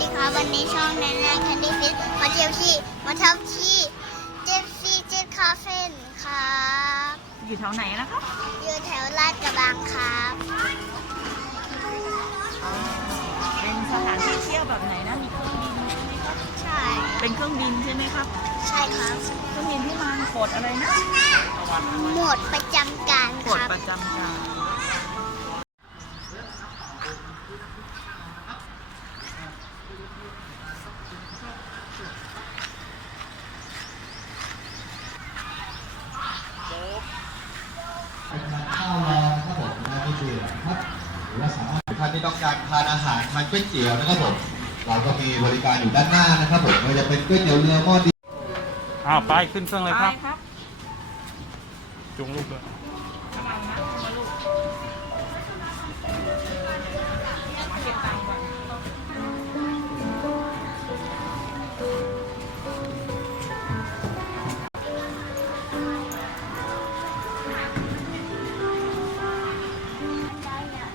ดีครับวันนี้ช่องแนนแนนแคนดี้ฟิตมาเที่ยวที่เจฟฟี่เจฟคาเฟ่ครับ อยู่แถวไหนนะครับ อยู่แถวลาดกระบังครับ เป็นสถานที่เที่ยวแบบไหนนะ มีเครื่องบินใช่ไหมครับ ใช่ เป็นเครื่องบินใช่ไหมครับ ใช่ครับ เครื่องบินที่มาโคดอะไรนะ หมดประจำการ โค ค ด รับ ประจำการเป็นร้านข้าวรอนะครับผมนะไม่เบื่อครับหรือว่าสามารถท่านที่ต้องการทานอาหารทานก๋วยเตี๋ยวนะครับผมเราก็มีบริการอยู่ด้านหน้านะครับผมไม่ว่าจะเป็นก๋วยเตี๋ยวเรือหม้อดิน ไปขึ้นเครื่องเลยครับ ไปครับ จุงลูกด้วย ระวังนะมาลูกมาเก็บตังค์ก่อน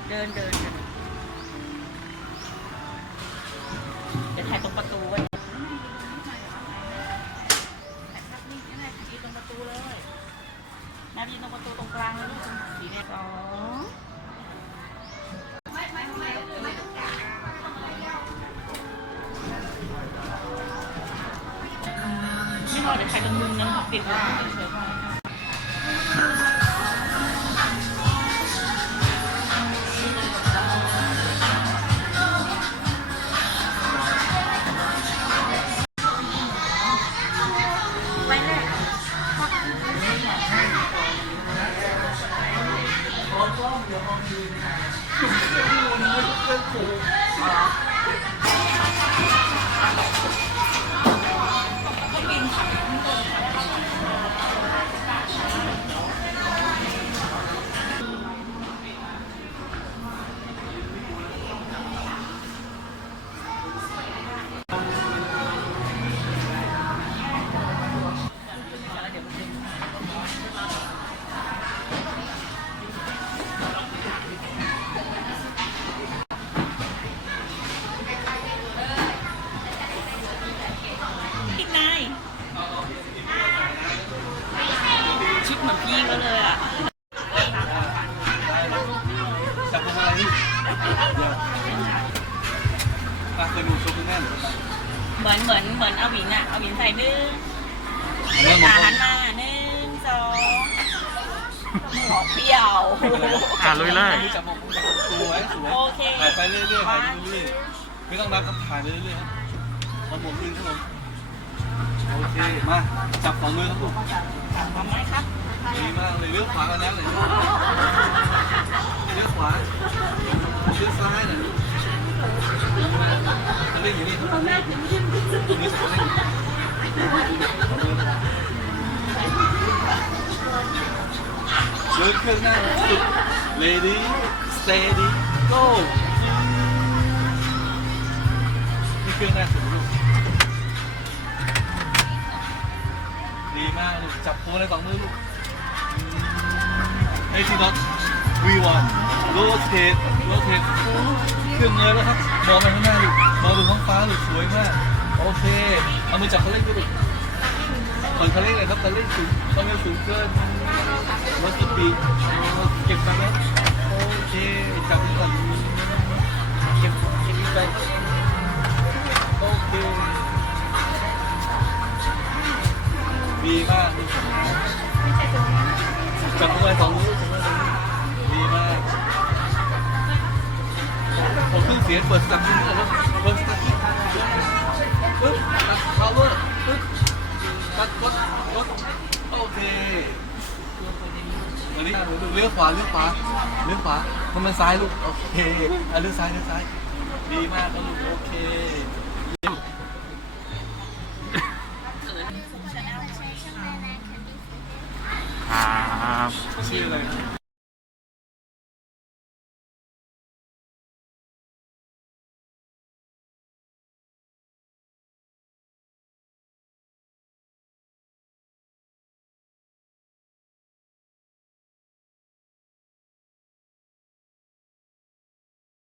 เดินเดี๋ยวถ่ายตรงประตูไว้ตรงประตูเลยนาบีตรงประตูตรงกลางเลยลูกสีแดงสองไม่พอเดี๋ยวถ่ายตรงมุมนั้นติดไว้เฉยๆไว้แรก พี่นายชุดเหมือนพี่ก็เลยอ่ะ จับพวงมาลัยนี่เคยดูโชว์คุณแม่หรือเปล่า เหมือนเอาหวินอ่ะเอาหวินใส่หนึ่ง เริ่ม ตาหันมาหนึ่งสองหัวเปรี้ยว ลุยเลย จับมองดูไว้สวย โอเค ถ่ายไปเรื่อยๆถ่ายไปเรื่อยๆไม่ต้องนับครับถ่ายไปเรื่อยๆครับมันหมุนมือครับผมโอเคมาจับสองมือครับลูก พร้อมไหมครับ ดีมากเลยเลี้ยวขวากันนั้นเลยเลี้ยวขวาเลี้ยวซ้ายหน่อยจะเล่นอย่างนี้นี่จะเล่นเดินเครื่องหน้าสุด Lady Steady Go นี่เครื่องหน้าสุดลูกดีมากลูกจับโค้งในสองมือลูกไอ้ที่น็อต V1 rotate เครื่องเงยแล้วครับมองไปข้างหน้าลูกมองดูท้องฟ้าลูกสวยมากโอเคเอามือจับคันเร่งด้วยลูกผ่อนคันเร่งเลยครับคันเร่งสูงต้องไม่สูงเกินรถสปีดเก็บกันแล้วโอเคจับมือก่อนเก็บไปโอเคดีมากลูกจับมือสองมือดีมากผมเพิ่งเสียเปิดสตาร์ทนี่แล้วเปิดสตาร์ทปึ๊บตัดพาวเวอร์ปึ๊บตัดรถโอเคอันนี้เลี้ยวขวามันซ้ายลูกโอเคเลี้ยวซ้ายดีมากลูกโอเคครับ ชื่ออะไร